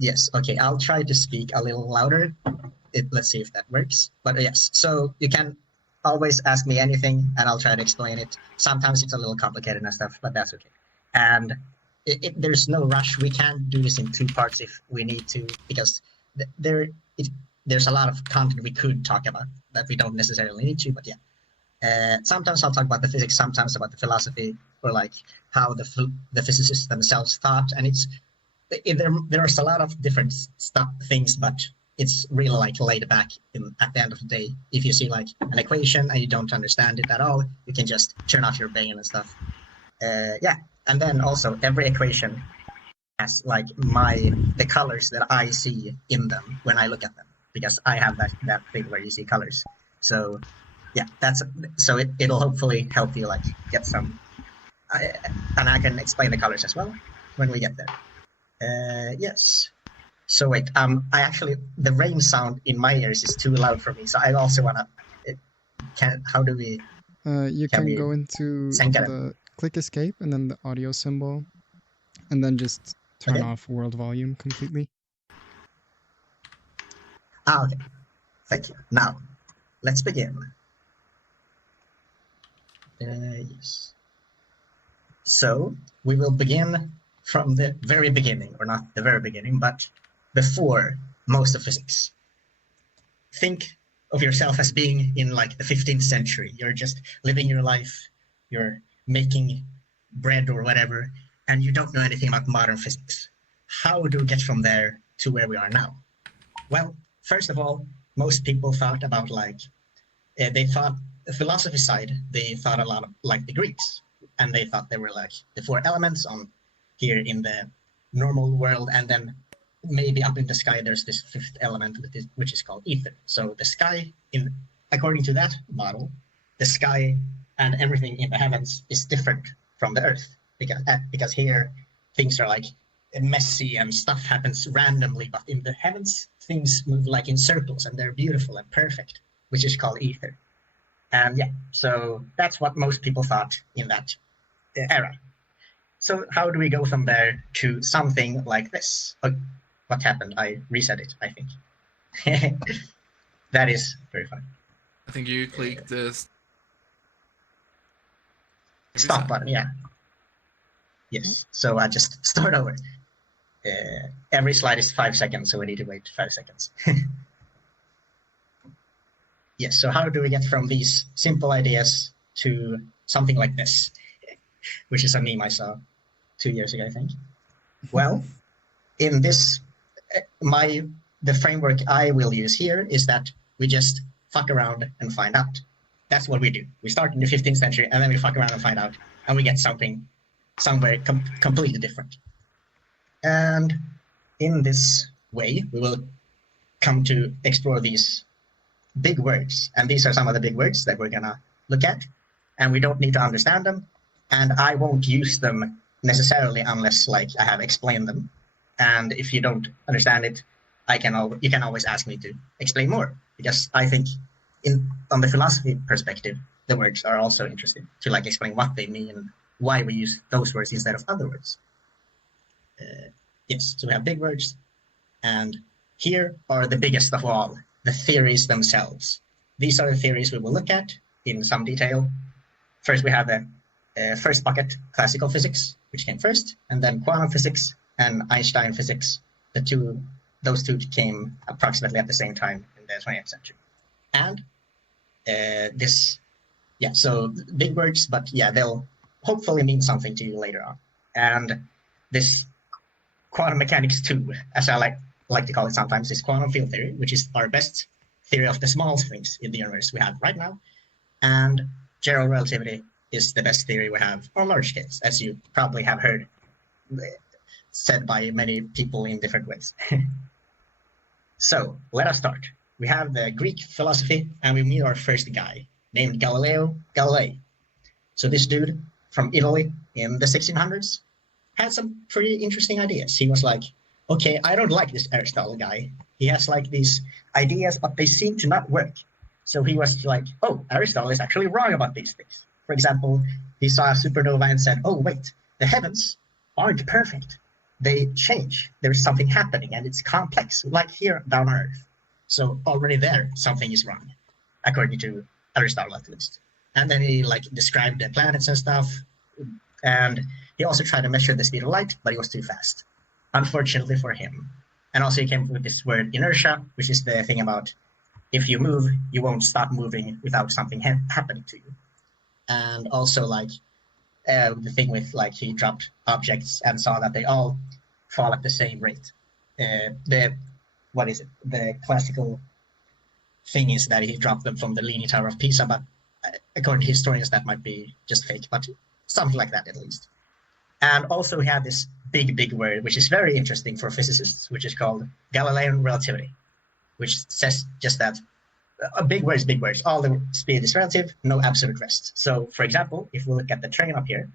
Yes, okay, I'll try to speak a little louder. Let's see if that works. But yes, so you can always ask me anything and I'll try to explain it. Sometimes it's a little complicated and stuff, but that's okay. And there's no rush. We can do this in two parts if we need to, because there's a lot of content we could talk about that we don't necessarily need to, but yeah. Sometimes I'll talk about the physics, sometimes about the philosophy, or like how the physicists themselves thought. And there's a lot of different things, but it's really like laid back at the end of the day. If you see like an equation and you don't understand it at all, you can just turn off your brain and stuff. Yeah, and then also every equation has like the colors that I see in them when I look at them, because I have that thing where you see colors. So yeah, it'll hopefully help you like get some, and I can explain the colors as well when we get there. Yes. So wait, the rain sound in my ears is too loud for me. So I also wanna, how do we? You can go into the click escape and then the audio symbol, and then just turn off world volume completely. Okay. Thank you. Now, let's begin. Yes. So we will begin from the very beginning, or not the very beginning, but before most of physics. Think of yourself as being in like the 15th century. You're just living your life, you're making bread or whatever, and you don't know anything about modern physics. How do we get from there to where we are now? Well, first of all, most people thought about they thought the philosophy side, they thought a lot of like the Greeks, and they thought they were like the four elements on here in the normal world, and then maybe up in the sky there's this fifth element which is called ether. So the sky, according to that model, the sky and everything in the heavens is different from the earth, because here things are like messy and stuff happens randomly, but in the heavens things move like in circles and they're beautiful and perfect, which is called ether. And yeah, so that's what most people thought in that era. So how do we go from there to something like this? Oh, what happened? I reset it, I think. That is very fun. I think you clicked this stop button, yeah. Yes, so I just start over. Every slide is 5 seconds, so we need to wait 5 seconds. Yes, so how do we get from these simple ideas to something like this, which is a meme I saw 2 years ago, I think. Well, in this, the framework I will use here is that we just fuck around and find out. That's what we do. We start in the 15th century and then we fuck around and find out, and we get something somewhere completely different. And in this way, we will come to explore these big words. And these are some of the big words that we're gonna look at, and we don't need to understand them. And I won't use them necessarily unless like I have explained them. And if you don't understand it, you can always ask me to explain more, because I think on the philosophy perspective, the words are also interesting to like explain what they mean and why we use those words instead of other words. Yes, so we have big words, and here are the biggest of all, the theories themselves. These are the theories we will look at in some detail. First, we have the first bucket, classical physics, which came first, and then quantum physics and Einstein physics. Those two came approximately at the same time in the 20th century. And so big words, but yeah, they'll hopefully mean something to you later on. And this quantum mechanics 2, as I like to call it sometimes, is quantum field theory, which is our best theory of the small things in the universe we have right now. And general relativity is the best theory we have on large scales, as you probably have heard said by many people in different ways. So let us start. We have the Greek philosophy, and we meet our first guy named Galileo Galilei. So this dude from Italy in the 1600s had some pretty interesting ideas. He was like, okay, I don't like this Aristotle guy. He has like these ideas, but they seem to not work. So he was like, oh, Aristotle is actually wrong about these things. For example, he saw a supernova and said, oh, wait, the heavens aren't perfect. they change. There's something happening, and it's complex, like here down on Earth. So already there, something is wrong, according to Aristotle at least. And then he like described the planets and stuff, and he also tried to measure the speed of light, but it was too fast, unfortunately for him. And also he came up with this word inertia, which is the thing about if you move, you won't stop moving without something happening to you. And also like the thing with like he dropped objects and saw that they all fall at the same rate. The classical thing is that he dropped them from the Leaning Tower of Pisa, but according to historians that might be just fake, but something like that at least. And also we had this big word, which is very interesting for physicists, which is called Galilean relativity, which says just that big words. All the speed is relative, no absolute rest. So, for example, if we look at the train up here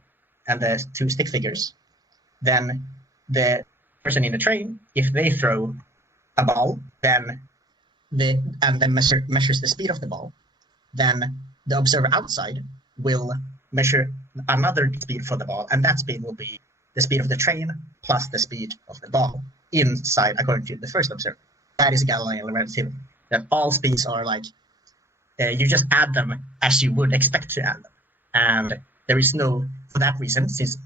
and the two stick figures, then the person in the train, if they throw a ball, then measures the speed of the ball, then the observer outside will measure another speed for the ball, and that speed will be the speed of the train plus the speed of the ball inside, according to the first observer. That is Galilean relativity. That all speeds are like you just add them as you would expect to add them, and there is no, for that reason, since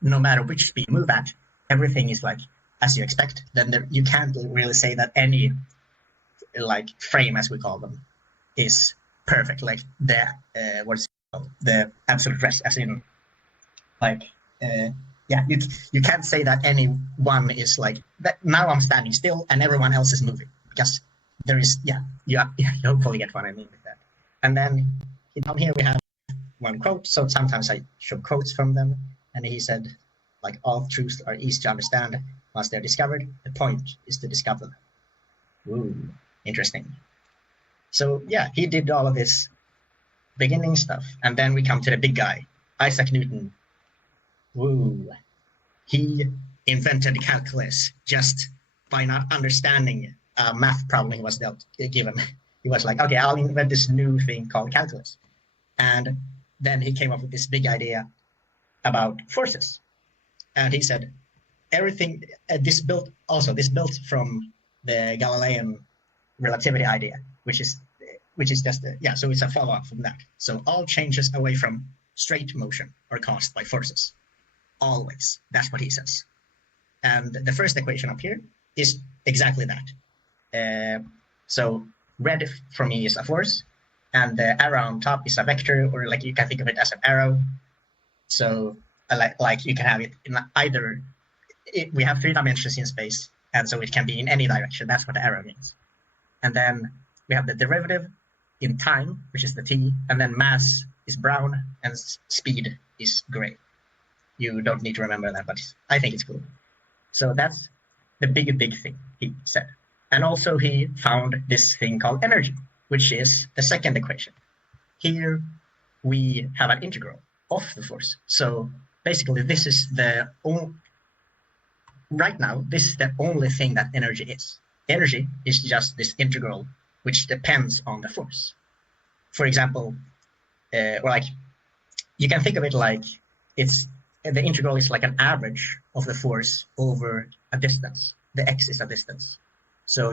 no matter which speed you move at, everything is like as you expect. Then you can't really say that any like frame, as we call them, is perfect. Like the the absolute rest, as in like you can't say that any one is like that. Now I'm standing still and everyone else is moving, because there is you hopefully get what I mean with that. And then down here we have one quote. So sometimes I show quotes from them, and he said, like, all truths are easy to understand once they're discovered. The point is to discover them. Ooh, interesting. So yeah, he did all of this beginning stuff, and then we come to the big guy, Isaac Newton. Woo! He invented calculus just by not understanding a math problem he was given. He was like, okay, I'll invent this new thing called calculus. And then he came up with this big idea about forces. And he said, everything, this built from the Galilean relativity idea, which is just, so it's a follow-up from that. So all changes away from straight motion are caused by forces. Always. That's what he says. And the first equation up here is exactly that. So red for me is a force, and the arrow on top is a vector, or like you can think of it as an arrow. So like you can have it in either, we have 3 dimensions in space, and so it can be in any direction. That's what the arrow means. And then we have the derivative in time, which is the t, and then mass is brown and speed is gray. You don't need to remember that, but I think it's cool. So that's the big thing he said. And also he found this thing called energy, which is the second equation. Here we have an integral of the force. So basically this is right now, this is the only thing that energy is. Energy is just this integral which depends on the force. For example, or like you can think of it like the integral is like an average of the force over a distance. The x is a distance. So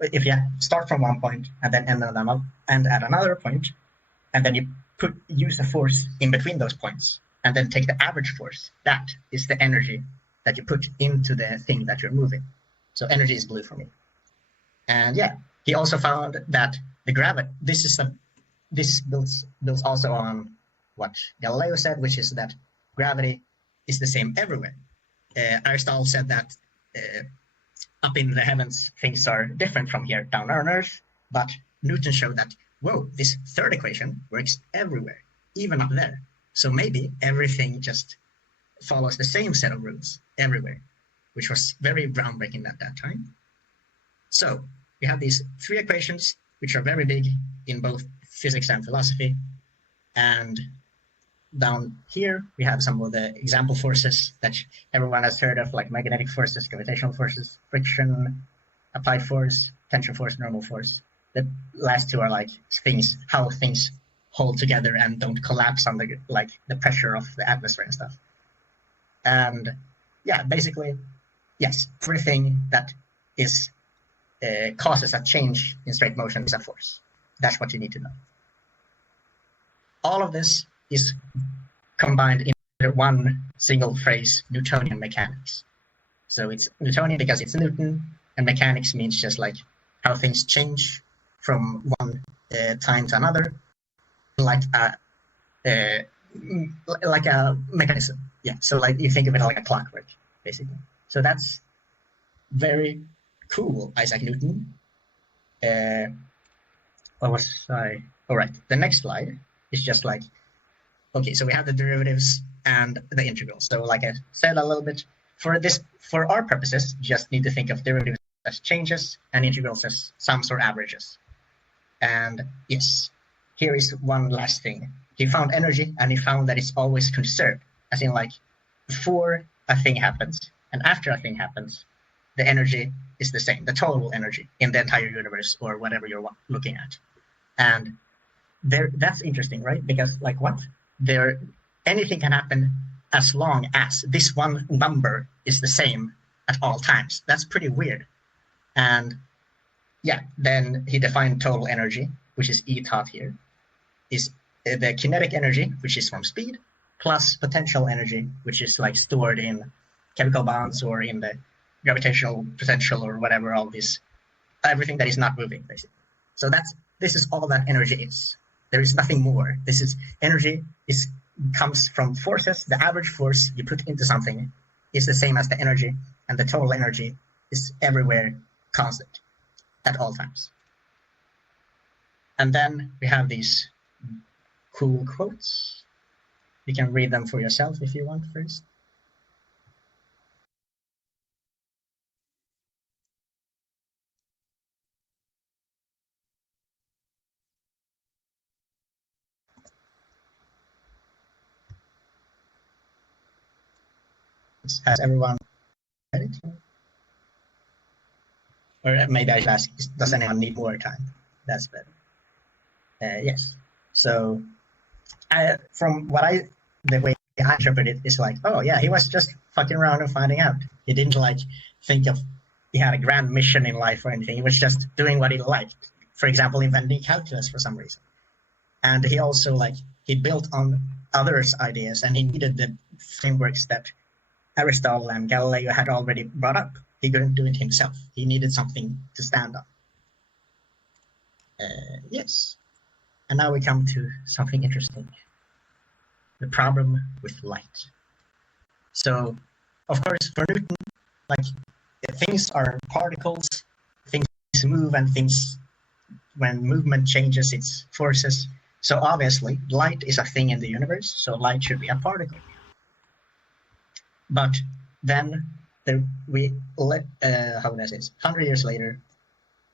if you start from one point and then end at another point, and then you use a force in between those points, and then take the average force, that is the energy that you put into the thing that you're moving. So energy is blue for me. And yeah, he also found that the gravity, this builds also on what Galileo said, which is that gravity is the same everywhere. Aristotle said that up in the heavens, things are different from here down on Earth, but Newton showed that, whoa, this third equation works everywhere, even up there. So maybe everything just follows the same set of rules everywhere, which was very groundbreaking at that time. So we have these 3 equations, which are very big in both physics and philosophy. And down here, we have some of the example forces that everyone has heard of, like magnetic forces, gravitational forces, friction, applied force, tension force, normal force. The last 2 are like how things hold together and don't collapse under like the pressure of the atmosphere and stuff. And yeah, basically, yes, everything that is causes a change in straight motion is a force. That's what you need to know. All of this is combined into one single phrase, Newtonian mechanics. So it's Newtonian because it's Newton, and mechanics means just like how things change from one time to another, like a mechanism. Yeah. So like you think of it like a clockwork, basically. So that's very cool, Isaac Newton. What was I? All right. The next slide is just like, okay, so we have the derivatives and the integrals. So like I said a little bit, for our purposes, just need to think of derivatives as changes and integrals as sums or averages. And yes, here is one last thing. He found energy, and he found that it's always conserved, as in like before a thing happens and after a thing happens, the energy is the same, the total energy in the entire universe or whatever you're looking at. And that's interesting, right? Because like what? Anything can happen as long as this one number is the same at all times. That's pretty weird. And yeah, then he defined total energy, which is E taught here, is the kinetic energy, which is from speed, plus potential energy, which is like stored in chemical bonds or in the gravitational potential or whatever, all this, everything that is not moving, basically. So this is all that energy is. There is nothing more. This is energy comes from forces. The average force you put into something is the same as the energy, and the total energy is everywhere constant at all times. And then we have these cool quotes. You can read them for yourself if you want first. Has everyone read it? Or maybe I should ask, does anyone need more time? That's better. Yes. So from the way I interpret it is like, oh yeah, he was just fucking around and finding out. He didn't like think of he had a grand mission in life or anything. He was just doing what he liked. For example, inventing calculus for some reason. And he also like he built on others' ideas, and he needed the frameworks that Aristotle and Galileo had already brought up. He couldn't do it himself. He needed something to stand on. Yes. And now we come to something interesting. The problem with light. So, of course, for Newton, like things are particles, things move, and things, when movement changes, it's forces. So obviously, light is a thing in the universe, so light should be a particle. But then how would I say this? 100 years later,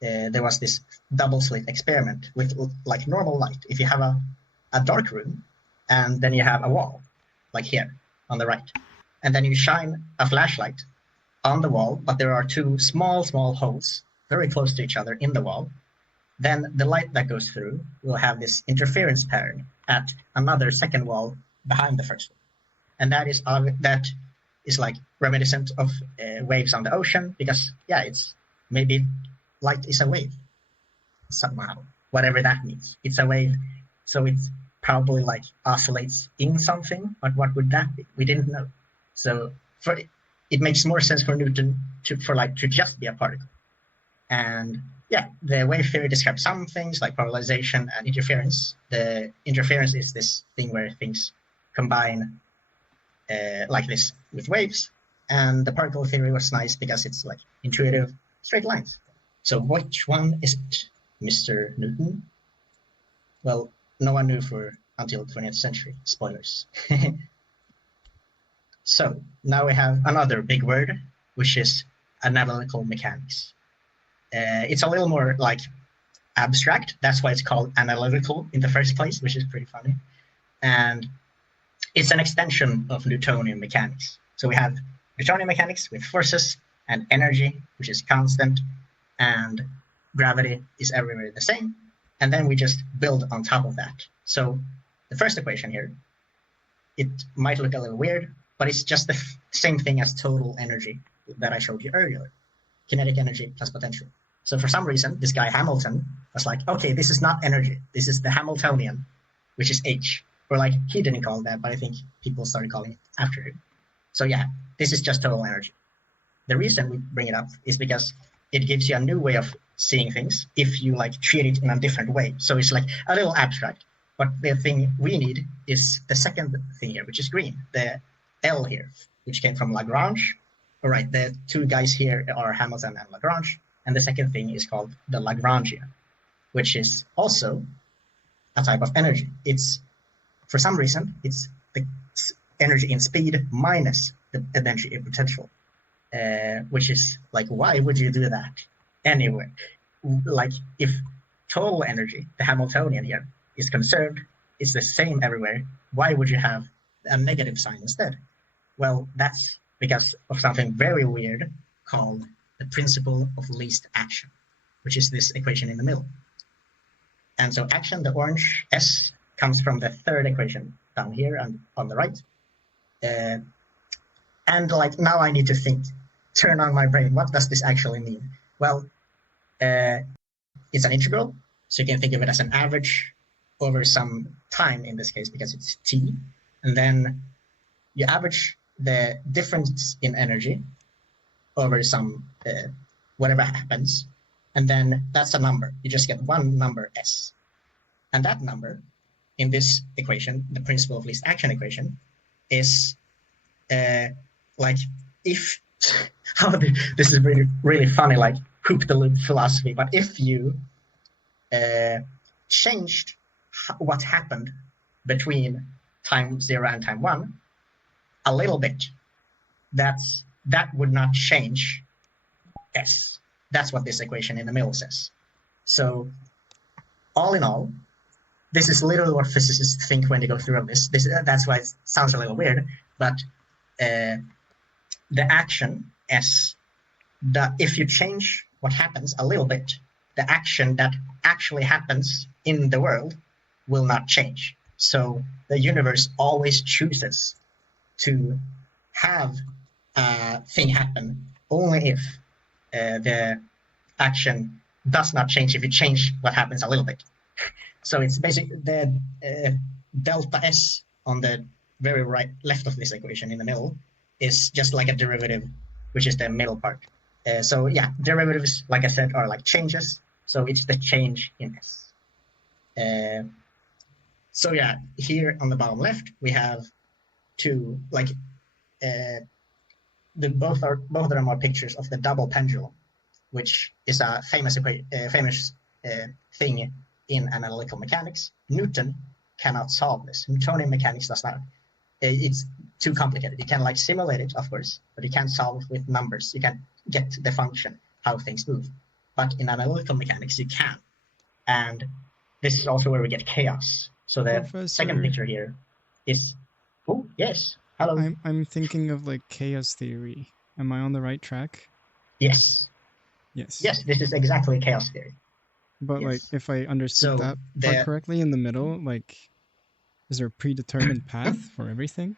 there was this double slit experiment with like normal light. If you have a dark room, and then you have a wall, like here on the right, and then you shine a flashlight on the wall, but there are two small holes very close to each other in the wall, then the light that goes through will have this interference pattern at another second wall behind the first one. And that is like reminiscent of waves on the ocean, because yeah, it's maybe light is a wave somehow, whatever that means. It's a wave, so it's probably like oscillates in something, but what would that be? We didn't know. So it makes more sense for Newton to just be a particle. And yeah, the wave theory describes some things like polarization and interference. The interference is this thing where things combine like this with waves, and the particle theory was nice because it's like intuitive straight lines. So which one is it, Mr. Newton? Well, no one knew until 20th century. Spoilers. So now we have another big word, which is analytical mechanics. It's a little more like abstract. That's why it's called analytical in the first place, which is pretty funny. And it's an extension of Newtonian mechanics. So we have Newtonian mechanics with forces and energy, which is constant, and gravity is everywhere the same. And then we just build on top of that. So the first equation here, it might look a little weird, but it's just the same thing as total energy that I showed you earlier. Kinetic energy plus potential. So for some reason, this guy Hamilton was like, okay, this is not energy. This is the Hamiltonian, which is H. Or like, he didn't call it that, but I think people started calling it after him. So yeah, this is just total energy. The reason we bring it up is because it gives you a new way of seeing things if you like treat it in a different way. So it's like a little abstract. But the thing we need is the second thing here, which is green, the L here, which came from Lagrange. All right, the two guys here are Hamilton and Lagrange. And the second thing is called the Lagrangian, which is also a type of energy. It's, for some reason, it's the energy in speed minus the energy in potential, which is like, why would you do that anyway? Like, if total energy, the Hamiltonian here, is conserved, it's the same everywhere, why would you have a negative sign instead? Well, that's because of something very weird called the principle of least action, which is this equation in the middle. And so action, the orange S, comes from the third equation down here and on the right. And like, now I need to turn on my brain. What does this actually mean? Well, it's an integral. So you can think of it as an average over some time in this case, because it's t. And then you average the difference in energy over some whatever happens, and then that's a number. You just get one number S, and that number in this equation, the principle of least action equation, is like, if this is really funny, like hoop the loop philosophy, but if you changed what happened between time 0 and time 1 a little bit, that would not change S. That's what this equation in the middle says. So all in all, this is literally what physicists think when they go through all this. That's why it sounds a little weird, but the action S, if you change what happens a little bit, the action that actually happens in the world will not change. So the universe always chooses to have a thing happen only if the action does not change, if you change what happens a little bit. So it's basically the delta S on the very left of this equation in the middle is just like a derivative, which is the middle part. So yeah, derivatives, like I said, are like changes. So it's the change in S. So yeah, here on the bottom left, we have two, like, both of them are pictures of the double pendulum, which is a famous thing in analytical mechanics. Newton cannot solve this. Newtonian mechanics does not. It's too complicated. You can like simulate it, of course, but you can't solve it with numbers. You can get the function, how things move. But in analytical mechanics, you can. And this is also where we get chaos. So the second picture here is, oh, yes. Hello. I'm thinking of like chaos theory. Am I on the right track? Yes. Yes. Yes, this is exactly chaos theory. But yes. Like, if I understood that part correctly, in the middle, like, is there a predetermined path for everything?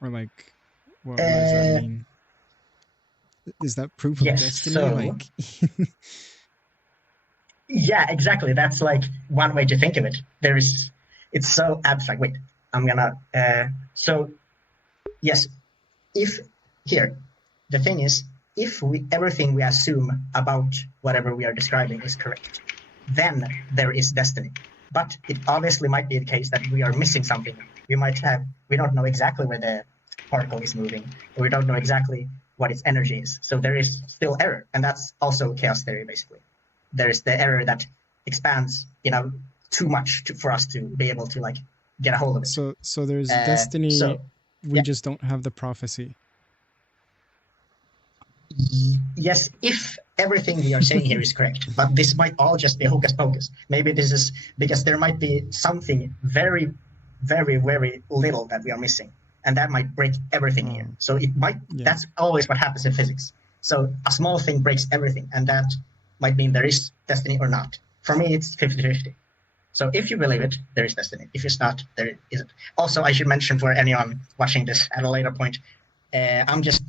Or like, what does that mean? Is that proof of destiny? So, like, yeah, exactly. That's like one way to think of it. It's so abstract. Wait, I'm gonna. So, yes, the thing is, if everything we assume about whatever we are describing is correct, then there is destiny. But it obviously might be the case that we are missing something. We don't know exactly where the particle is moving, or we don't know exactly what its energy is. So there is still error, and that's also chaos theory, basically. There's the error that expands, too much for us to be able to like get a hold of it. So there's destiny. We just don't have the prophecy. Yes, if everything we are saying here is correct, but this might all just be hocus pocus. Maybe this is because there might be something very, very, very little that we are missing, and that might break everything here. So it might. Yeah. That's always what happens in physics. So a small thing breaks everything, and that might mean there is destiny or not. For me, it's 50-50. So if you believe it, there is destiny. If it's not, there isn't. Also, I should mention for anyone watching this at a later point, I'm just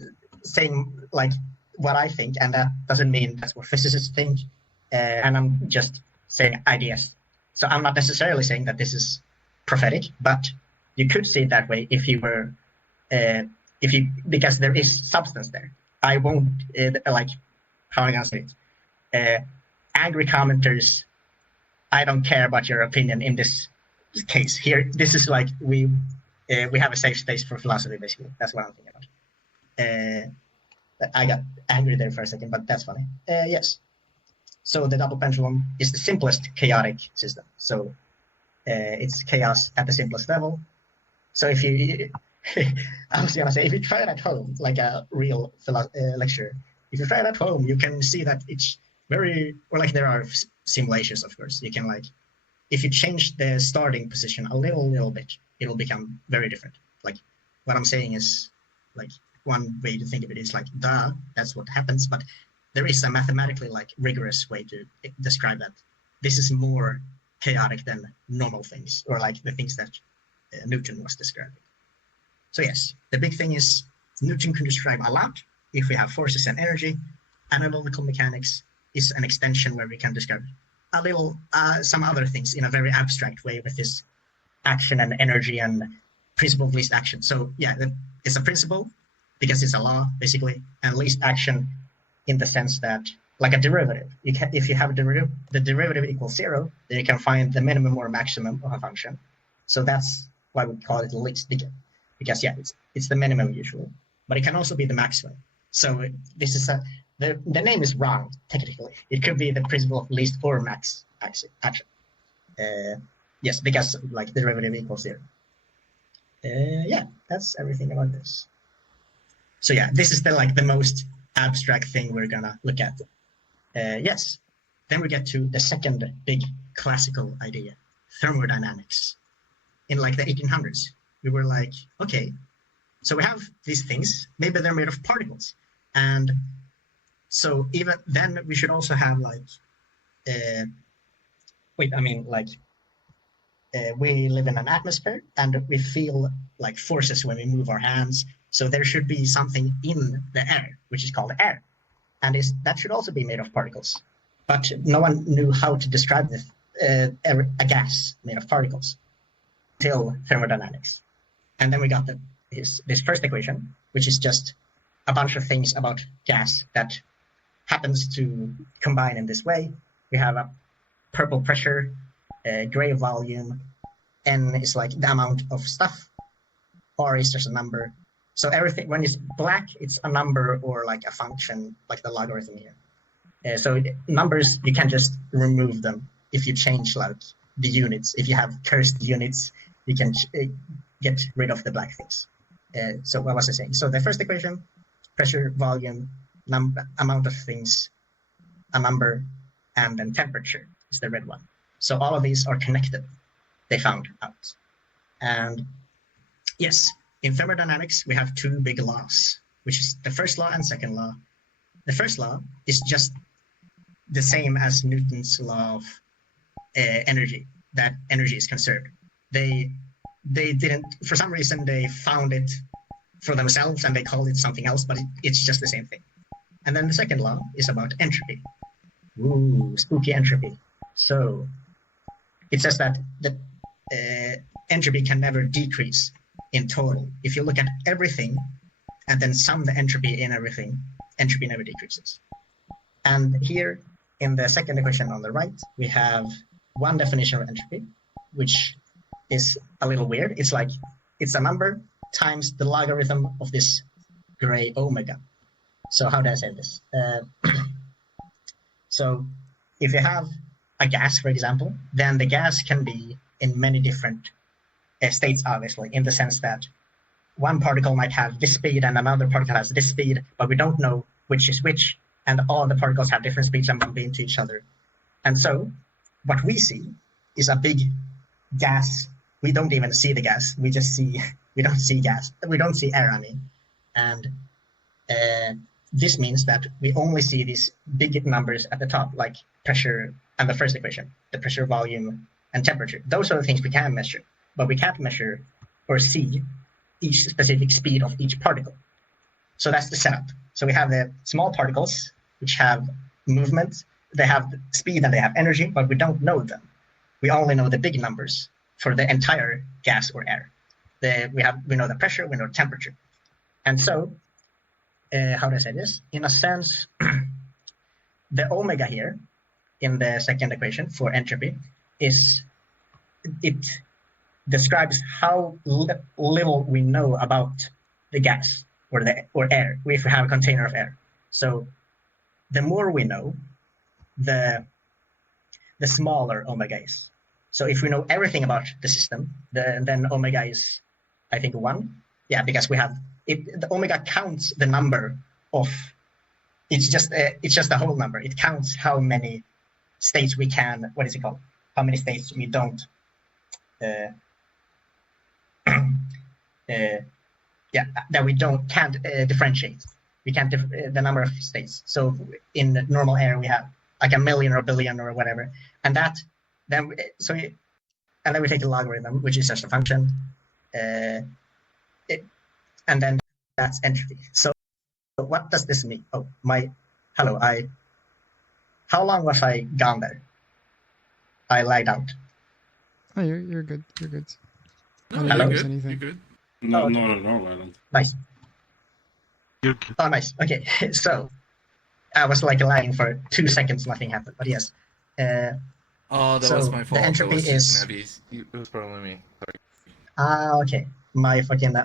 saying like what I think, and that doesn't mean that's what physicists think. And I'm just saying ideas. So I'm not necessarily saying that this is prophetic, but you could see it that way if you were, because there is substance there. I won't like, how am I gonna say it? Angry commenters, I don't care about your opinion in this case. Here, this is like we have a safe space for philosophy, basically. That's what I'm thinking about. I got angry there for a second, but that's funny. Yes. So the double pendulum is the simplest chaotic system. So it's chaos at the simplest level. So if you, I was gonna say, if you try it at home, like a real lecture, if you try it at home, you can see that it's very, or like there are simulations, of course. You can like, if you change the starting position a little bit, it'll become very different. Like what I'm saying is like one way to think of it is like, duh, that's what happens. But there is a mathematically like rigorous way to describe that. This is more chaotic than normal things, or like the things that Newton was describing. So yes, the big thing is Newton can describe a lot if we have forces and energy. Analytical mechanics is an extension where we can describe a little some other things in a very abstract way with this action and energy and principle of least action. So yeah, it's a principle because it's a law basically, and least action in the sense that like a derivative. If you have the derivative equals 0, then you can find the minimum or maximum of a function. So that's why we call it the least, because yeah, it's the minimum usually, but it can also be the maximum. So this is the name is wrong technically. It could be the principle of least or max action. Yes, because like the derivative equals 0. Yeah, that's everything about this. So yeah, this is the most abstract thing we're gonna look at. Yes, then we get to the second big classical idea, thermodynamics. In like the 1800s, we were like, okay, so we have these things, maybe they're made of particles. And so even then we should also have like, we live in an atmosphere and we feel like forces when we move our hands. So there should be something in the air, which is called air. And that should also be made of particles. But no one knew how to describe this, a gas made of particles until thermodynamics. And then we got this first equation, which is just a bunch of things about gas that happens to combine in this way. We have a purple pressure, gray volume, N is like the amount of stuff, R is just a number. So everything, when it's black, it's a number or like a function, like the logarithm here. So numbers, you can just remove them if you change like the units. If you have cursed units, you can get rid of the black things. So what was I saying? So the first equation, pressure, volume, amount of things, a number, and then temperature is the red one. So all of these are connected, they found out. And yes, in thermodynamics, we have two big laws, which is the first law and second law. The first law is just the same as Newton's law of energy, that energy is conserved. They didn't, for some reason, they found it for themselves and they called it something else, but it's just the same thing. And then the second law is about entropy. Ooh, spooky entropy. So it says that entropy can never decrease in total. If you look at everything and then sum the entropy in everything, entropy never decreases. And here in the second equation on the right, we have one definition of entropy, which is a little weird. It's like, it's a number times the logarithm of this gray omega. So how do I say this? So if you have a gas, for example, then the gas can be in many different states, obviously, in the sense that one particle might have this speed and another particle has this speed, but we don't know which is which, and all the particles have different speeds and bump into each other. And so what we see is a big gas. We don't even see the gas. We just see, we don't see gas. We don't see air, I mean. And this means that we only see these big numbers at the top, like pressure and the first equation, the pressure, volume, and temperature. Those are the things we can measure, but we can't measure or see each specific speed of each particle. So that's the setup. So we have the small particles, which have movement, they have speed and they have energy, but we don't know them. We only know the big numbers for the entire gas or air. We know the pressure, we know the temperature. And so, how do I say this? In a sense, the omega here in the second equation for entropy it describes how little we know about the gas or air if we have a container of air. So the more we know, the smaller omega is. So if we know everything about the system, then omega is, I think, 1. Yeah, because we have the omega counts the number of. It's just a whole number. It counts how many states we can. What is it called? How many states we don't. That we can't differentiate. We can't the number of states. So in the normal air we have like a million or a billion or whatever, and then we take a logarithm, which is just a function, and then that's entropy. So what does this mean? Oh, hello. How long was I gone there? I lagged out. Oh, you're good. You're good. No, you're good. You're good. No, okay. no, I don't. Nice. You're good. Oh, nice. Okay, so I was like lagging for 2 seconds, nothing happened. But yes. That was my fault. The entropy is. It was probably me. Sorry. Okay. My fucking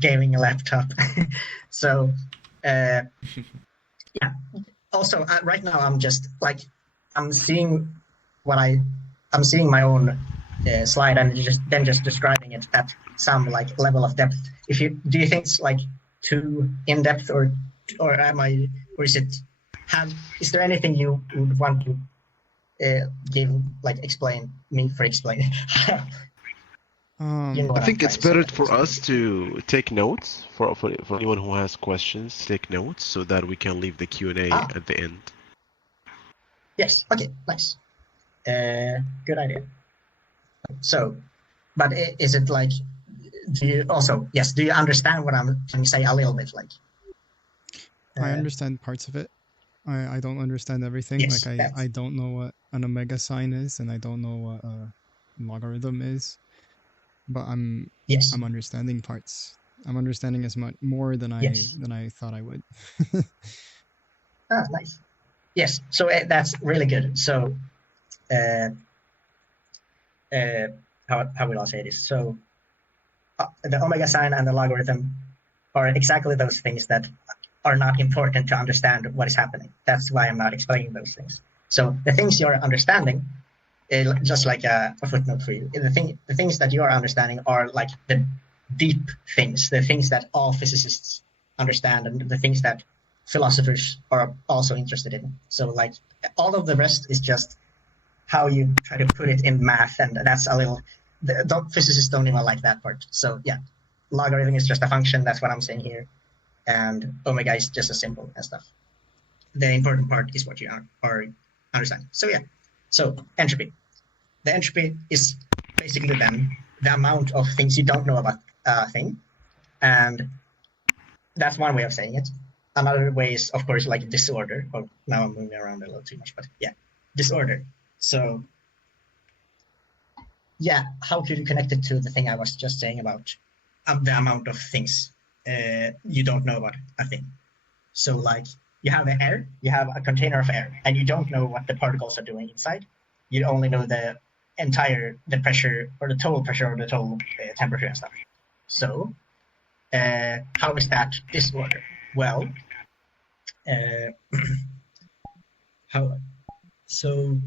gaming laptop. So, yeah. Also, right now I'm just like I'm seeing my own slide and just describing it at some like level of depth. Do you think it's like too in depth or is there anything you would want to explain explaining? I think it's better for us to take notes for anyone who has questions. Take notes so that we can leave the Q&A at the end. Yes. Okay. Nice. Good idea. So, but is it like? Do you understand what I'm trying to say a little bit? Like, I understand parts of it. I don't understand everything. Yes, I don't know what an omega sign is, and I don't know what a logarithm is. But I'm understanding parts. I'm understanding as much more than I thought I would. Nice. Yes. So that's really good. So, how will I say this? So, the omega sign and the logarithm are exactly those things that are not important to understand what is happening. That's why I'm not explaining those things. So the things you're understanding, just like a footnote for you, the things that you are understanding are like the deep things, the things that all physicists understand, and the things that philosophers are also interested in. So like all of the rest is just how you try to put it in math, and that's a little. Physicists don't even like that part. So yeah, logarithm is just a function. That's what I'm saying here, and omega is just a symbol and stuff. The important part is what you are understanding. So yeah, so entropy. The entropy is basically then the amount of things you don't know about a thing, and that's one way of saying it. Another way is, of course, like disorder. Oh, now I'm moving around a little too much, but yeah, disorder. So yeah, how could you connect it to the thing I was just saying about the amount of things you don't know about a thing? So like you have the air, you have a container of air, and you don't know what the particles are doing inside. You only know the pressure or the total pressure or the total temperature and stuff. So how is that disorder? Well, how? So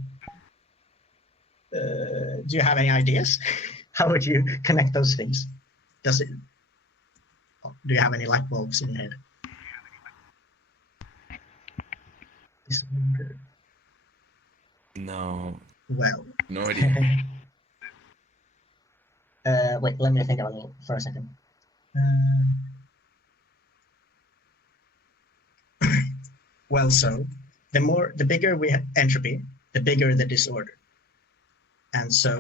do you have any ideas? How would you connect those things? Do you have any light bulbs in your head? Disorder. No. Well. No idea. Wait, let me think about it for a second. Well, so the bigger we have entropy, the bigger the disorder. And so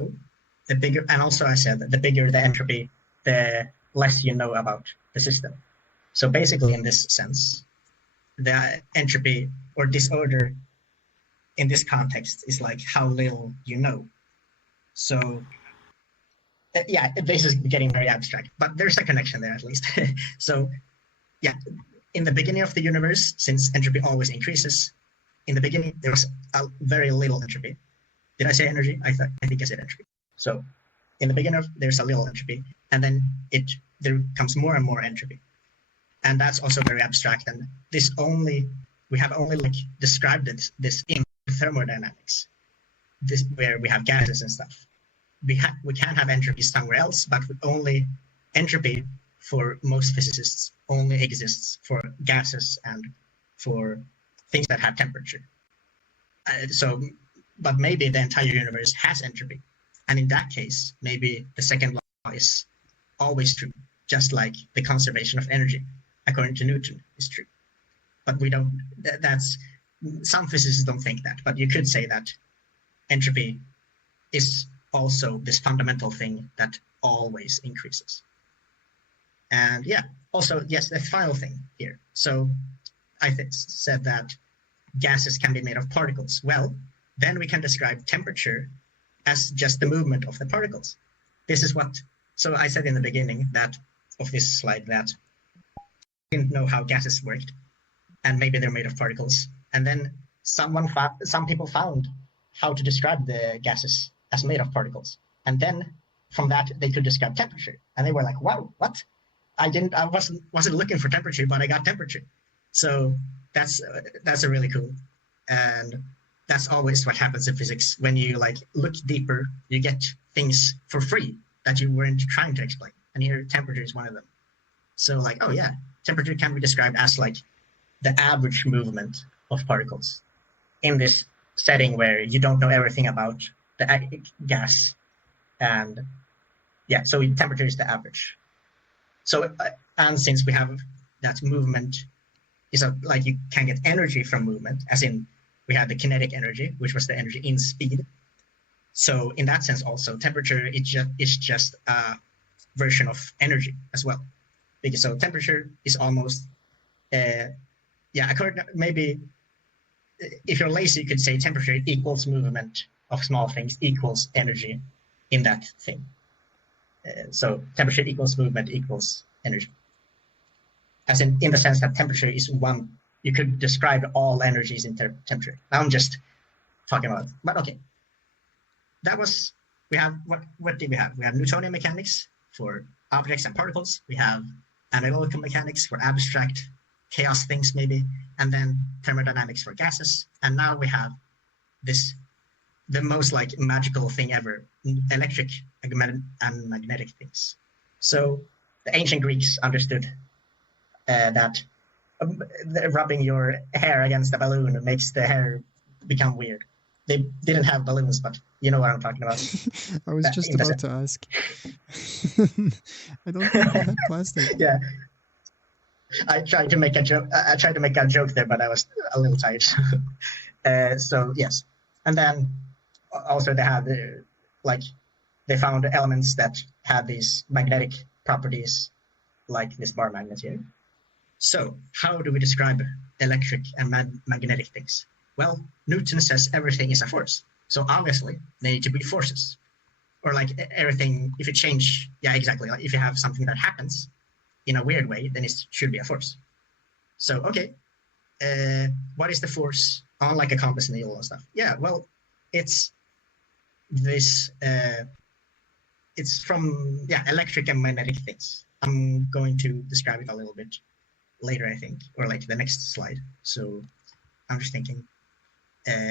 the bigger, and also I said that the bigger the entropy, the less you know about the system. So basically, in this sense, the entropy or disorder in this context is like how little you know. So yeah, this is getting very abstract, but there's a connection there at least. So yeah, in the beginning of the universe, since entropy always increases, in the beginning there was a very little entropy. Did I say energy? I think I said entropy. So in the beginning there's a little entropy, and then there comes more and more entropy. And that's also very abstract. And we have only like described this in thermodynamics, this where we have gases and stuff. We can have entropy somewhere else, but only entropy for most physicists only exists for gases and for things that have temperature. But maybe the entire universe has entropy, and in that case, maybe the second law is always true, just like the conservation of energy, according to Newton, is true. But we don't. That's some physicists don't think that, but you could say that entropy is also this fundamental thing that always increases. And yeah, also, yes, the final thing here. So I said that gases can be made of particles. Well, then we can describe temperature as just the movement of the particles. This is what, so I said in the beginning that of this slide that I didn't know how gases worked, and maybe they're made of particles. And then some people found how to describe the gases as made of particles. And then from that, they could describe temperature. And they were like, wow, what? I wasn't looking for temperature, but I got temperature. So that's a really cool. And that's always what happens in physics. When you like look deeper, you get things for free that you weren't trying to explain. And here temperature is one of them. So like, oh yeah, temperature can be described as like the average movement of particles in this setting where you don't know everything about the gas. And yeah, so temperature is the average. So, and since we have that movement is like you can get energy from movement, as in we have the kinetic energy, which was the energy in speed. So in that sense also, temperature is just a version of energy as well. Because so temperature is almost, maybe if you're lazy, you could say temperature equals movement of small things equals energy in that thing. So temperature equals movement equals energy. As in the sense that temperature is one, you could describe all energies in temperature. Now I'm just talking about, but okay. That was, we have, what did we have? We have Newtonian mechanics for objects and particles. We have analytical mechanics for abstract chaos things maybe, and then thermodynamics for gases. And now we have the most like magical thing ever, electric and magnetic things. So the ancient Greeks understood that rubbing your hair against a balloon makes the hair become weird. They didn't have balloons, but you know what I'm talking about. I was just about to ask. I don't think they had plastic. Yeah. I tried to make a joke. There, but I was a little tired. So yes, and then also they had they found elements that had these magnetic properties, like this bar magnet here. So how do we describe electric and magnetic things? Well, Newton says everything is a force. So obviously they need to be forces, or like everything. If you change, yeah, exactly. Like if you have something that happens in a weird way, then it should be a force. So, okay, what is the force on like a compass needle and stuff? Yeah, well, it's this, it's from, electric and magnetic things. I'm going to describe it a little bit later, I think, or like the next slide. So I'm just thinking,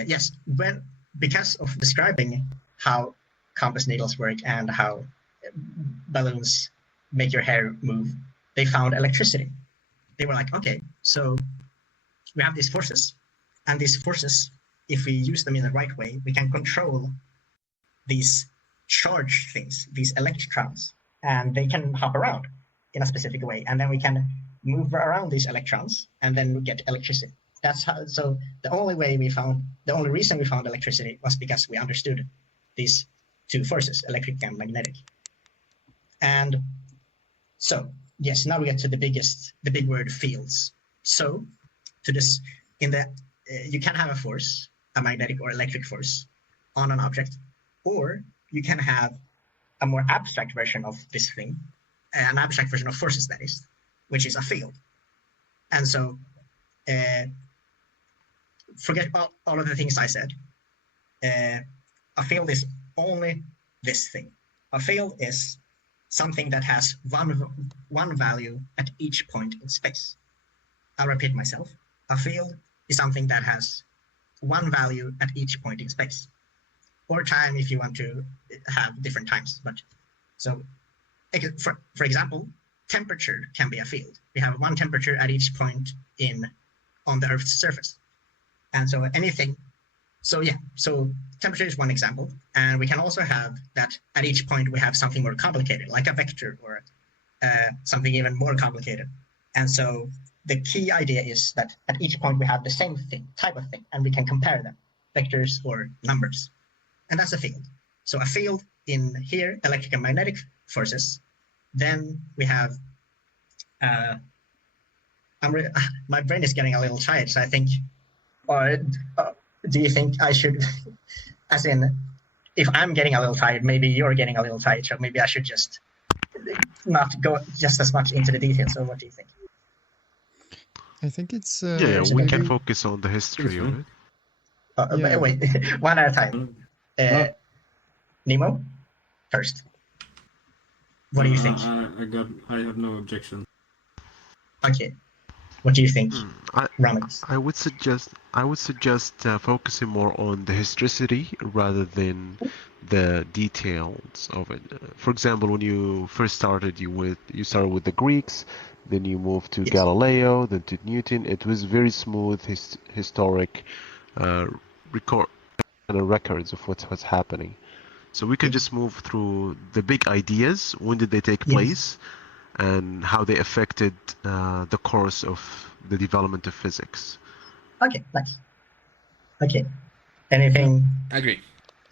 yes, because of describing how compass needles work and how balloons make your hair move, they found electricity. They were like, okay, so we have these forces, and these forces, if we use them in the right way, we can control these charged things, these electrons, and they can hop around in a specific way, and then we can move around these electrons, and then we get electricity. That's how. So the only reason we found electricity was because we understood these two forces, electric and magnetic. And so, yes, now we get to the big word, fields. So, to this, you can have a force, a magnetic or electric force, on an object, or you can have a more abstract version of this thing, an abstract version of forces, that is, which is a field. And so, forget about all of the things I said. A field is only this thing. A field is something that has one value at each point in space. I'll repeat myself. A field is something that has one value at each point in space, or time if you want to have different times. But so, for example, temperature can be a field. We have one temperature at each point on the Earth's surface, and so anything. So yeah, so temperature is one example, and we can also have that at each point we have something more complicated, like a vector or something even more complicated. And so the key idea is that at each point we have the same type of thing, and we can compare them, vectors or numbers. And that's a field. So a field in here, electric and magnetic forces. Then we have, my brain is getting a little tired, so I think, do you think I should, as in, if I'm getting a little tired, maybe you're getting a little tired, so maybe I should just not go just as much into the details, or what do you think? I think it's... we can focus on the history of it. Wait, one at a time. Nemo, first. What do you think? I have no objection. Okay. What do you think, Ramit? I would suggest focusing more on the historicity rather than the details of it. For example, when you first started, you started with the Greeks, then you moved to Galileo, then to Newton. It was very smooth historic records of what's happening. So we can just move through the big ideas. When did they take place? And how they affected the course of the development of physics. Okay, nice. Okay, anything? Agree.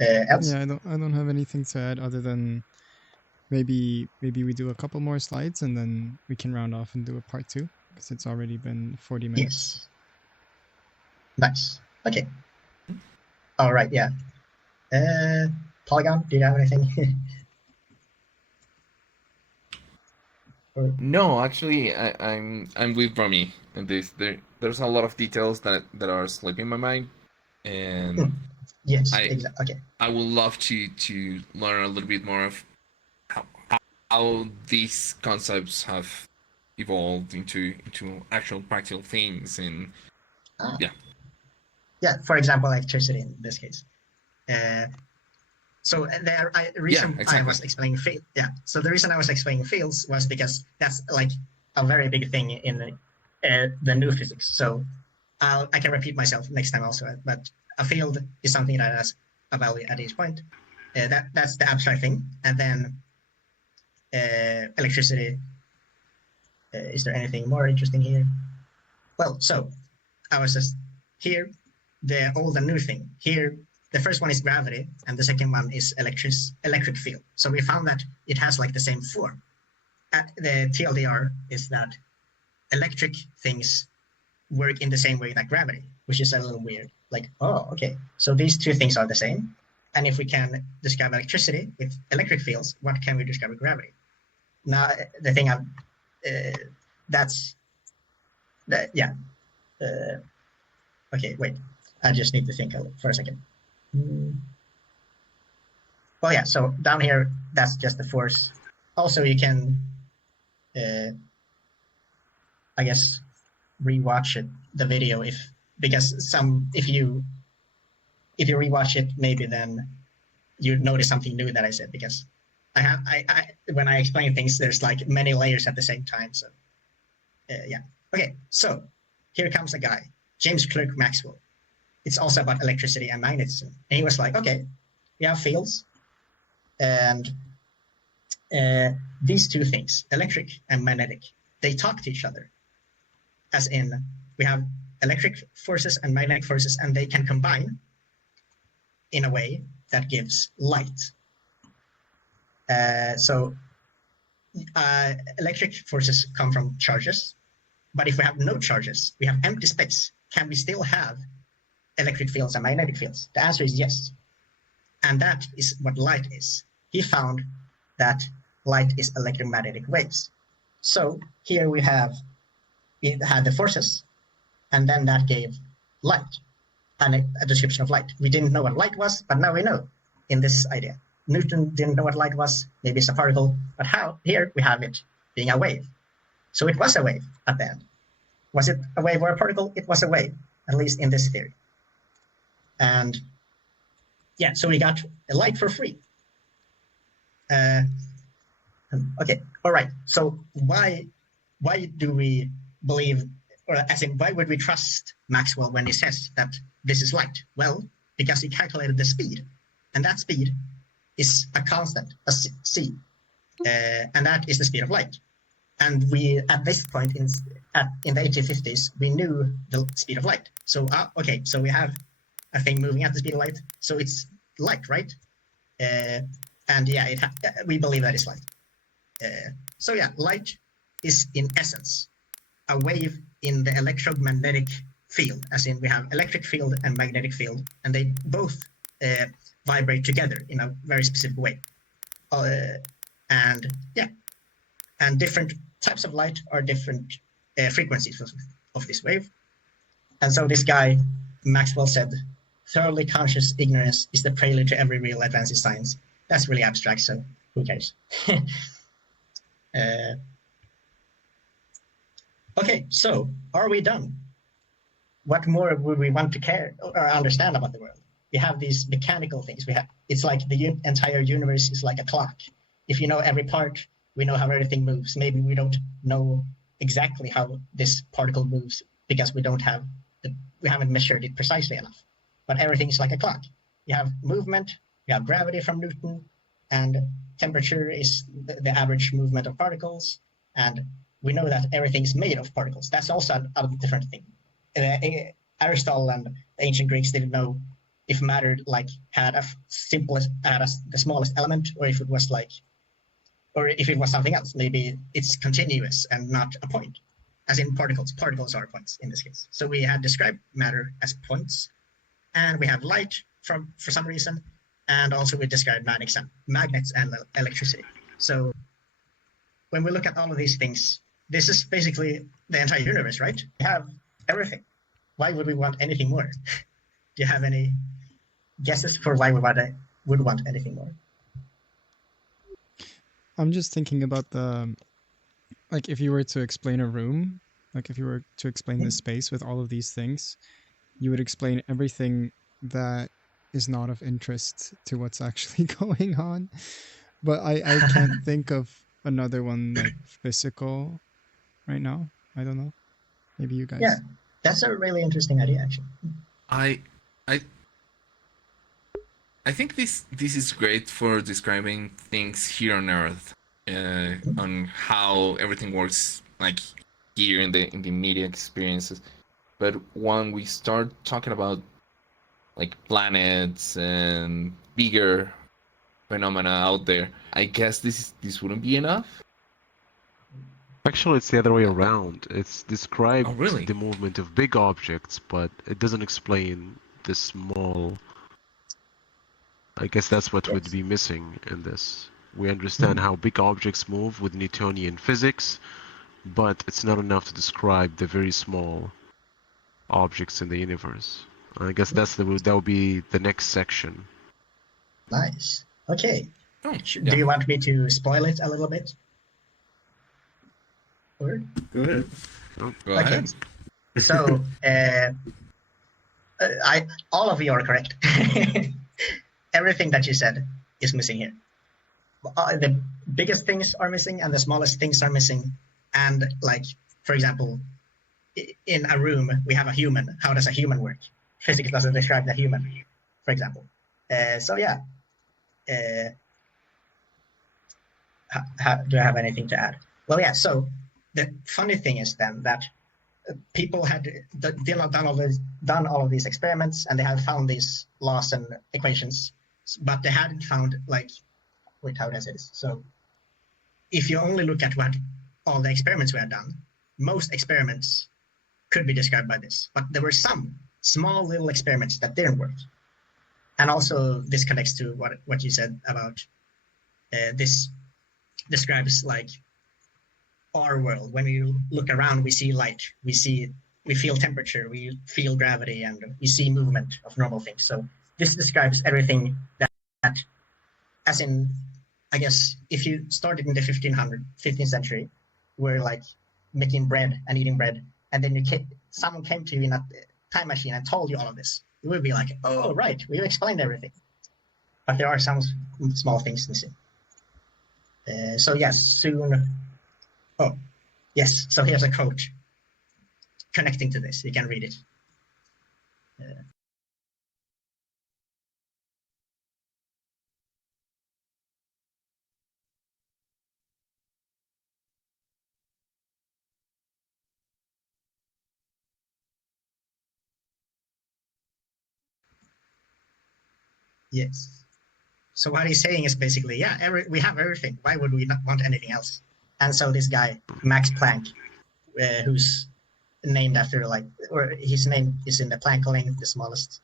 Else? Yeah, I don't have anything to add other than maybe we do a couple more slides and then we can round off and do a part 2 because it's already been 40 minutes. Yes. Nice. Okay. All right. Yeah. Polygon, do you have anything? No, actually, I'm with Romy in this. There's a lot of details that are slipping my mind, and yes, exactly. Okay. I would love to learn a little bit more of how these concepts have evolved into actual practical things, and yeah. For example, electricity in this case. So the reason I was explaining fields, so the reason I was explaining fields was because that's like a very big thing in the new physics. So I can repeat myself next time also, but a field is something that has a value at each point. That's the abstract thing. And then electricity. Is there anything more interesting here? Well, so I was just here, the old and new thing. Here, the first one is gravity, and the second one is electric field. So we found that it has like the same form. The TLDR is that electric things work in the same way that gravity, which is a little weird. Like, oh, okay, so these two things are the same. And if we can describe electricity with electric fields, what can we describe with gravity? Now, the thing okay, wait. I just need to think for a second. Well, yeah, so down here, that's just the force. Also, you can, I guess, rewatch the video if you rewatch it, maybe then you notice something new that I said, because when I explain things, there's like many layers at the same time. So yeah. Okay, so here comes a guy, James Clerk Maxwell. It's also about electricity and magnetism. And he was like, okay, we have fields, and these two things, electric and magnetic, they talk to each other. As in, we have electric forces and magnetic forces, and they can combine in a way that gives light. So electric forces come from charges, but if we have no charges, we have empty space. Can we still have electric fields and magnetic fields? The answer is yes. And that is what light is. He found that light is electromagnetic waves. So here we had the forces, and then that gave light and a description of light. We didn't know what light was, but now we know in this idea. Newton didn't know what light was. Maybe it's a particle, but how? Here we have it being a wave. So it was a wave at the end. Was it a wave or a particle? It was a wave, at least in this theory. And yeah, so we got a light for free. Okay, all right. So why do we believe, or as in, why would we trust Maxwell when he says that this is light? Well, because he calculated the speed, and that speed is a constant, a c, and that is the speed of light. And we, at this point in the 1850s, we knew the speed of light. So okay, so we have a thing moving at the speed of light, so it's light, right? And yeah, we believe that is light. So yeah, light is in essence a wave in the electromagnetic field, as in we have electric field and magnetic field, and they both vibrate together in a very specific way. And yeah, and different types of light are different frequencies of this wave. And so this guy, Maxwell, said, thoroughly conscious ignorance is the prelude to every real advance in science. That's really abstract, so who cares? Okay, so are we done? What more would we want to care or understand about the world? We have these mechanical things. It's like the entire universe is like a clock. If you know every part, we know how everything moves. Maybe we don't know exactly how this particle moves because we haven't measured it precisely enough. But everything is like a clock. You have movement, you have gravity from Newton, and temperature is the average movement of particles. And we know that everything is made of particles. That's also a different thing. Aristotle and the ancient Greeks didn't know if matter had the smallest element, or if it was something else. Maybe it's continuous and not a point, as in particles. Particles are points in this case. So we had described matter as points, and we have light for some reason, and also we described magnets and electricity. So when we look at all of these things, this is basically the entire universe, right? We have everything. Why would we want anything more? Do you have any guesses for why we would want anything more? I'm just thinking about if you were to explain a room, if you were to explain the space with all of these things, you would explain everything that is not of interest to what's actually going on. But I can't think of another one physical right now. I don't know. Maybe you guys. Yeah, that's a really interesting idea, actually. I think this is great for describing things here on Earth, on how everything works here in the media experiences. But when we start talking about planets and bigger phenomena out there, I guess this wouldn't be enough. Actually, it's the other way around. It's described really? the movement of big objects, but it doesn't explain the small. I guess that's what would be missing in this. We understand how big objects move with Newtonian physics, but it's not enough to describe the very small objects in the universe. I guess that will be the next section. Nice. Okay. Oh, Do you want me to spoil it a little bit? Or? Go ahead. Go ahead. So, all of you are correct. Everything that you said is missing here. The biggest things are missing, and the smallest things are missing. And for example, in a room, we have a human. How does a human work? Physics doesn't describe the human, for example. So yeah. Do I have anything to add? Well, yeah. So the funny thing is then that people had done all of these experiments, and they had found these laws and equations, but they hadn't found with how dense it is. So if you only look at what all the experiments we have done, most experiments could be described by this, but there were some small little experiments that didn't work. And also this connects to what you said about this describes like our world. When we look around, we see light, we feel temperature, we feel gravity, and we see movement of normal things. So this describes everything that as in, I guess, if you started in the 15th century, we're like making bread and eating bread, and then someone came to you in a time machine and told you all of this, you would be like, oh, right, we've explained everything. But there are some small things missing. So yes, soon. Oh, yes. So here's a quote connecting to this. You can read it. Yes. So what he's saying is basically, yeah, we have everything. Why would we not want anything else? And so this guy, Max Planck, who's named after or his name is in the Planck length, the smallest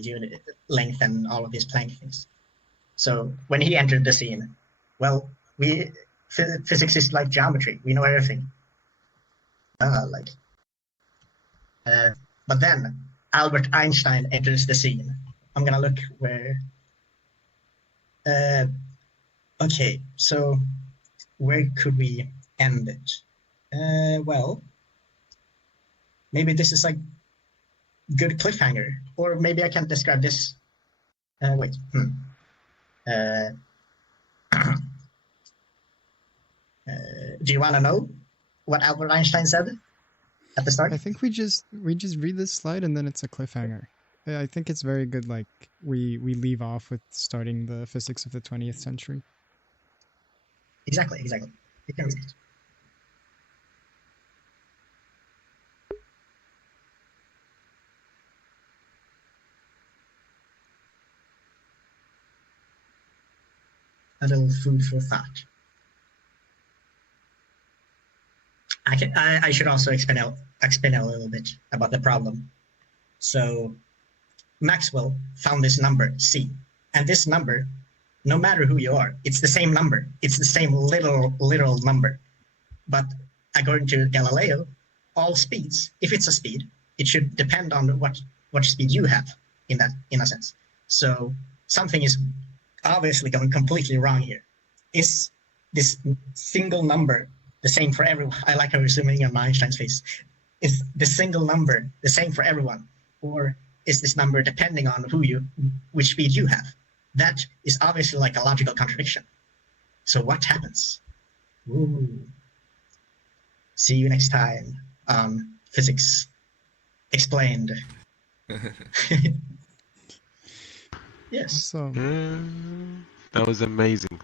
unit length, and all of these Planck things. So when he entered the scene, well, physics is like geometry. We know everything. But then Albert Einstein enters the scene. I'm gonna look where. Okay, so where could we end it? Well, maybe this is like good cliffhanger, or maybe I can describe this. Wait. Do you want to know what Albert Einstein said at the start? I think we just read this slide and then it's a cliffhanger. I think it's very good. Like we leave off with starting the physics of the 20th century. Exactly. You can read it. A little food for thought. I should also explain a little bit about the problem. So Maxwell found this number C, and this number, no matter who you are, it's the same number. It's the same literal number. But according to Galileo, all speeds, if it's a speed, it should depend on what speed you have in a sense. So something is obviously going completely wrong here. Is this single number the same for everyone? I like how you're zooming in on Einstein's face. Is the single number the same for everyone? Or is this number depending on which speed you have? That is obviously like a logical contradiction. So what happens? Ooh. See you next time on Physics Explained. Yes. Awesome. That was amazing.